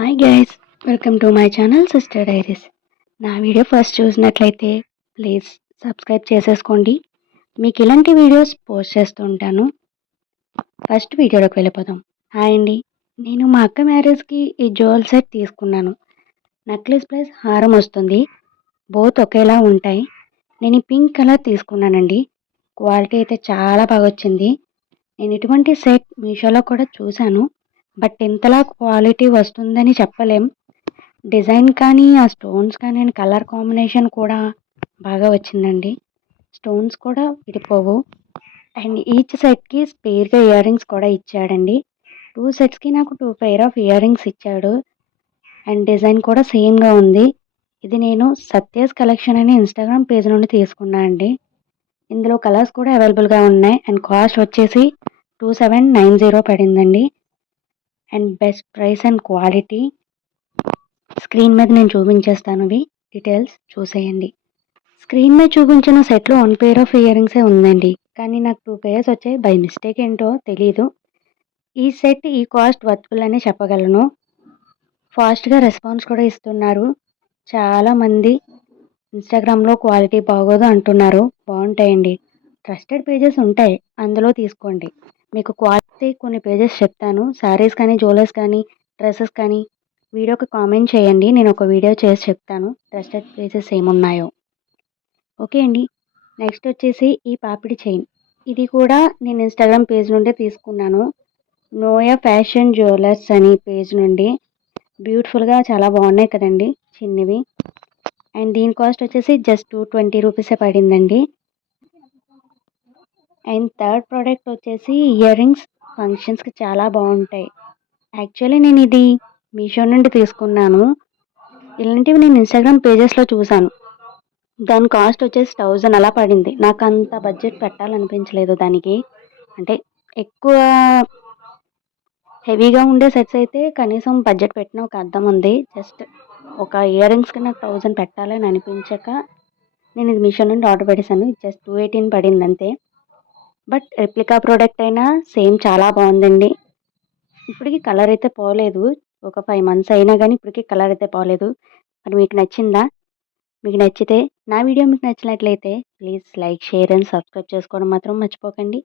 Hi guys, welcome to my channel sister diaries. నా video first చూసినట్లయితే please subscribe చేసేసుకోండి. మీకు ఇలాంటి వీడియోస్ పోస్ట్ చేస్తూ ఉంటాను. ఫస్ట్ వీడియోలోకి వెళ్ళిపోదాం. హాయ్ అండి, నేను మా అక్క మ్యారేజ్కి ఈ జ్యువెల్ సెట్ తీసుకున్నాను. నెక్లెస్ ప్లస్ హారం వస్తుంది. బోత్ ఒకేలా ఉంటాయి. నేను ఈ పింక్ కలర్ తీసుకున్నానండి. క్వాలిటీ అయితే చాలా బాగా వచ్చింది. నేను ఇటువంటి సెట్ మీషోలో కూడా చూశాను, బట్ ఇంతలా క్వాలిటీ వస్తుందని చెప్పలేం. డిజైన్ కానీ, ఆ స్టోన్స్ కానీ అండ్ కలర్ కాంబినేషన్ కూడా బాగా వచ్చిందండి. స్టోన్స్ కూడా విడిపోవు. అండ్ ఈచ్ సెట్కి స్పేర్గా ఇయర్ రింగ్స్ కూడా ఇచ్చాడండి. 2 సెట్స్కి నాకు 2 పెయిర్ ఆఫ్ ఇయర్ రింగ్స్ ఇచ్చాడు. అండ్ డిజైన్ కూడా సేమ్గా ఉంది. ఇది నేను సత్యాస్ కలెక్షన్ అనే ఇన్స్టాగ్రామ్ పేజ్ నుండి తీసుకున్నా అండి. ఇందులో కలర్స్ కూడా అవైలబుల్గా ఉన్నాయి. అండ్ కాస్ట్ వచ్చేసి 2790 పడిందండి. And best price and quality screen మీద నేను చూపించేస్తాను. ఇవి డీటెయిల్స్ చూసేయండి. స్క్రీన్ మీద చూపించిన సెట్లో 1 పెయిర్ ఆఫ్ ఇయర్ రింగ్సే ఉందండి, కానీ నాకు 2 పెయిర్స్ వచ్చాయి. బై మిస్టేక్ ఏంటో తెలీదు. ఈ సెట్ ఈ కాస్ట్ వర్త్ఫుల్ అనే చెప్పగలను. ఫాస్ట్గా రెస్పాన్స్ కూడా ఇస్తున్నారు. చాలామంది ఇన్స్టాగ్రామ్లో క్వాలిటీ బాగోదు అంటున్నారు. బాగుంటాయండి. ట్రస్టెడ్ పేజెస్ ఉంటాయి, అందులో తీసుకోండి. మీకు క్వాలిటీ కొన్ని పేజెస్ చెప్తాను. శారీస్ కానీ, జ్యువెలర్స్ కానీ, డ్రెస్సెస్ కానీ వీడియోకి కామెంట్ చేయండి. నేను ఒక వీడియో చేసి చెప్తాను ట్రస్టెడ్ ప్లేసెస్ ఏమున్నాయో. ఓకే అండి. నెక్స్ట్ వచ్చేసి ఈ పాపిడి చైన్. ఇది కూడా నేను ఇన్స్టాగ్రామ్ పేజ్ నుండి తీసుకున్నాను. నోయా ఫ్యాషన్ జ్యువెలర్స్ అని పేజ్ నుండి. బ్యూటిఫుల్గా చాలా బాగున్నాయి కదండి చిన్నవి. అండ్ దీని కాస్ట్ వచ్చేసి జస్ట్ 220 రూపీసే పడిందండి. అండ్ థర్డ్ ప్రోడక్ట్ వచ్చేసి ఇయర్ రింగ్స్. ఫంక్షన్స్కి చాలా బాగుంటాయి. యాక్చువల్లీ నేను ఇది మీషో నుండి తీసుకున్నాను. ఇలాంటివి నేను ఇన్స్టాగ్రామ్ పేజెస్లో చూశాను. దాని కాస్ట్ వచ్చేసి 1000 అలా పడింది. నాకు అంత బడ్జెట్ పెట్టాలనిపించలేదు దానికి. అంటే ఎక్కువ హెవీగా ఉండే సెట్స్ అయితే కనీసం బడ్జెట్ పెట్టిన ఒక అర్థం ఉంది. జస్ట్ ఒక ఇయర్ రింగ్స్కి నాకు 1000 పెట్టాలని అనిపించక నేను ఇది మీషో నుండి ఆర్డర్ పెట్టేశాను. జస్ట్ 218 పడింది అంతే. బట్ రెప్లికా ప్రోడక్ట్ అయినా సేమ్ చాలా బాగుందండి. ఇప్పటికి కలర్ అయితే పోలేదు. ఒక 5 మంత్స్ అయినా కానీ ఇప్పటికీ కలర్ అయితే పోలేదు. మరి మీకు నచ్చిందా? మీకు నచ్చితే, నా వీడియో మీకు నచ్చినట్లయితే please like, share and subscribe చేసుకోవడం మాత్రం మర్చిపోకండి.